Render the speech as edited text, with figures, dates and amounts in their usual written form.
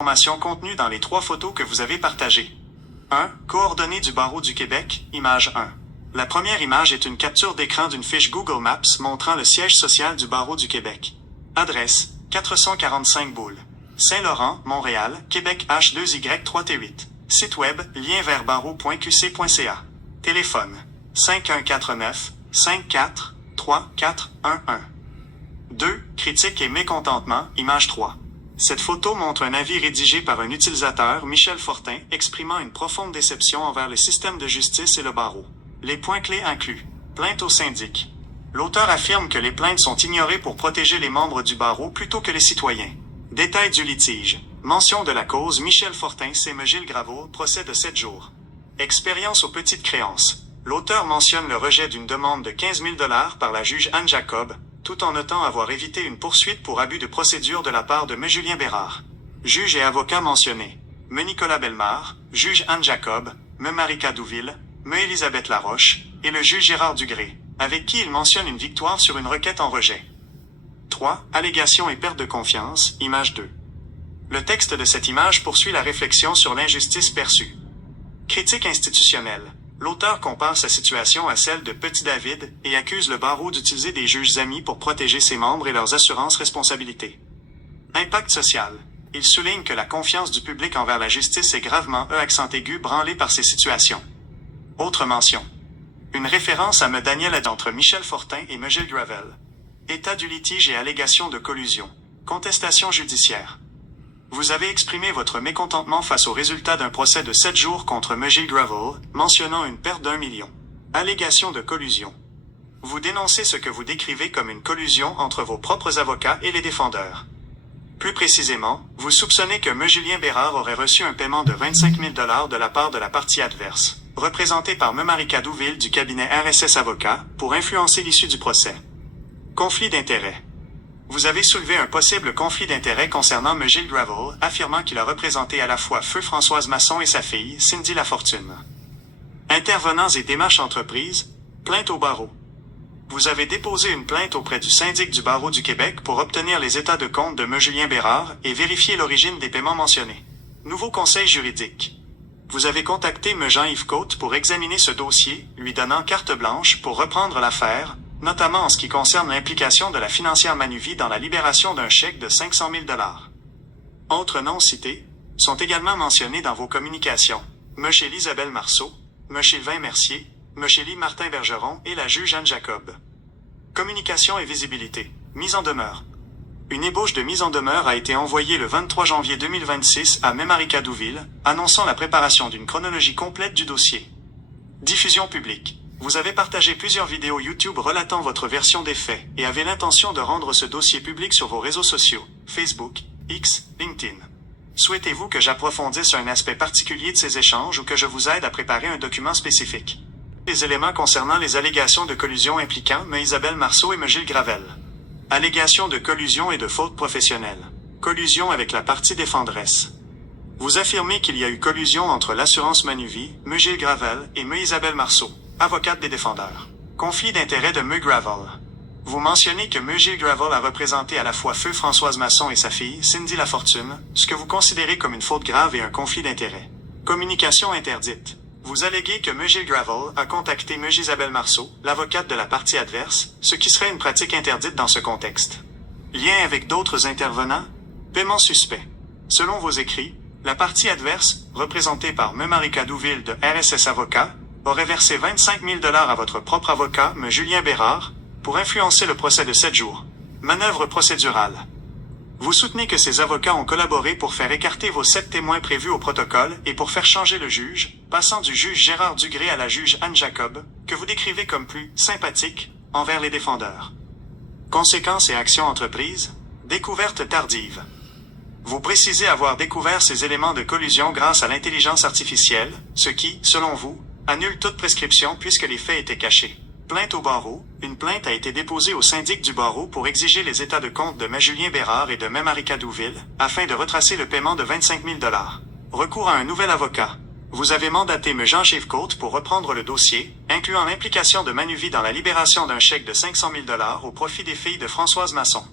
Informations contenues dans les 3 photos que vous avez partagées. 1. Coordonnées du barreau du Québec, image 1. La première image est une capture d'écran d'une fiche Google Maps montrant le siège social du barreau du Québec. Adresse, 445 Boulle. Saint-Laurent, Montréal, Québec H2Y3T8. Site web, lien vers barreau.qc.ca. Téléphone, 5149 54 3411. 2. Critique et mécontentement, image 3. Cette photo montre un avis rédigé par un utilisateur, Michel Fortin, exprimant une profonde déception envers le système de justice et le barreau. Les points clés incluent plainte au syndic. L'auteur affirme que les plaintes sont ignorées pour protéger les membres du barreau plutôt que les citoyens. Détail du litige. Mention de la cause, Michel Fortin, C.M. Gilles Graveau, procès de 7 jours. Expérience aux petites créances. L'auteur mentionne le rejet d'une demande de 15 000 $ par la juge Anne Jacob, tout en notant avoir évité une poursuite pour abus de procédure de la part de M. Julien Bérard. Juge et avocat mentionnés. M. Nicolas Bellemare, juge Anne Jacob, M. Marika Douville, M. Élisabeth Laroche, et le juge Gérard Dugré, avec qui il mentionne une victoire sur une requête en rejet. 3. Allégations et perte de confiance, image 2. Le texte de cette image poursuit la réflexion sur l'injustice perçue. Critique institutionnelle. L'auteur compare sa situation à celle de Petit David et accuse le barreau d'utiliser des juges amis pour protéger ses membres et leurs assurances-responsabilités. Impact social. Il souligne que la confiance du public envers la justice est gravement, accent aigu, branlée par ces situations. Autre mention. Une référence à M. Daniel Ad entre Michel Fortin et M. Gilles Gravel. État du litige et allégations de collusion. Contestation judiciaire. Vous avez exprimé votre mécontentement face au résultat d'un procès de 7 jours contre M. Gilles Gravel, mentionnant une perte d'1 million. Allégation de collusion. Vous dénoncez ce que vous décrivez comme une collusion entre vos propres avocats et les défendeurs. Plus précisément, vous soupçonnez que M. Julien Bérard aurait reçu un paiement de 25 000 $ de la part de la partie adverse, représentée par M. Marika Douville du cabinet RSS Avocats, pour influencer l'issue du procès. Conflit d'intérêts. Vous avez soulevé un possible conflit d'intérêts concernant M. Gilles Gravel, affirmant qu'il a représenté à la fois Feu Françoise Masson et sa fille, Cindy Lafortune. Intervenants et démarches entreprises, plainte au barreau. Vous avez déposé une plainte auprès du syndic du barreau du Québec pour obtenir les états de compte de M. Julien Bérard et vérifier l'origine des paiements mentionnés. Nouveau conseil juridique. Vous avez contacté M. Jean-Yves Côte pour examiner ce dossier, lui donnant carte blanche pour reprendre l'affaire, notamment en ce qui concerne l'implication de la financière Manuvie dans la libération d'un chèque de 500 000 $. Autres noms cités sont également mentionnés dans vos communications. M. Isabelle Marceau, M. Sylvain Mercier, M. Lee Martin Bergeron et la juge Anne Jacob. Communication et visibilité. Mise en demeure. Une ébauche de mise en demeure a été envoyée le 23 janvier 2026 à Marika Douville, annonçant la préparation d'une chronologie complète du dossier. Diffusion publique. Vous avez partagé plusieurs vidéos YouTube relatant votre version des faits et avez l'intention de rendre ce dossier public sur vos réseaux sociaux, Facebook, X, LinkedIn. Souhaitez-vous que j'approfondisse un aspect particulier de ces échanges ou que je vous aide à préparer un document spécifique? Les éléments concernant les allégations de collusion impliquant M. Isabelle Marceau et M. Gilles Gravel. Allégations de collusion et de faute professionnelle. Collusion avec la partie défenderesse. Vous affirmez qu'il y a eu collusion entre l'assurance Manuvie, M. Gilles Gravel et M. Isabelle Marceau, avocate des défendeurs. Conflit d'intérêt de M. Gravel. Vous mentionnez que M. Gilles Gravel a représenté à la fois Feu Françoise Masson et sa fille, Cindy Lafortune, ce que vous considérez comme une faute grave et un conflit d'intérêt. Communication interdite. Vous alléguez que M. Gilles Gravel a contacté M. Isabelle Marceau, l'avocate de la partie adverse, ce qui serait une pratique interdite dans ce contexte. Lien avec d'autres intervenants? Paiement suspect. Selon vos écrits, la partie adverse, représentée par M. Marika Douville de RSS Avocats, aurait versé 25 000 $ à votre propre avocat, M. Julien Bérard, pour influencer le procès de 7 jours. Manœuvre procédurale. Vous soutenez que ces avocats ont collaboré pour faire écarter vos 7 témoins prévus au protocole et pour faire changer le juge, passant du juge Gérard Dugré à la juge Anne Jacob, que vous décrivez comme plus sympathique envers les défendeurs. Conséquences et actions entreprises. Découverte tardive. Vous précisez avoir découvert ces éléments de collusion grâce à l'intelligence artificielle, ce qui, selon vous, annule toute prescription puisque les faits étaient cachés. Plainte au barreau. Une plainte a été déposée au syndic du barreau pour exiger les états de compte de M. Julien Bérard et de M. Marika Douville, afin de retracer le paiement de 25 000 $. Recours à un nouvel avocat. Vous avez mandaté M. Jean-Yves Côte pour reprendre le dossier, incluant l'implication de Manuvie dans la libération d'un chèque de 500 000 $ au profit des filles de Françoise Masson.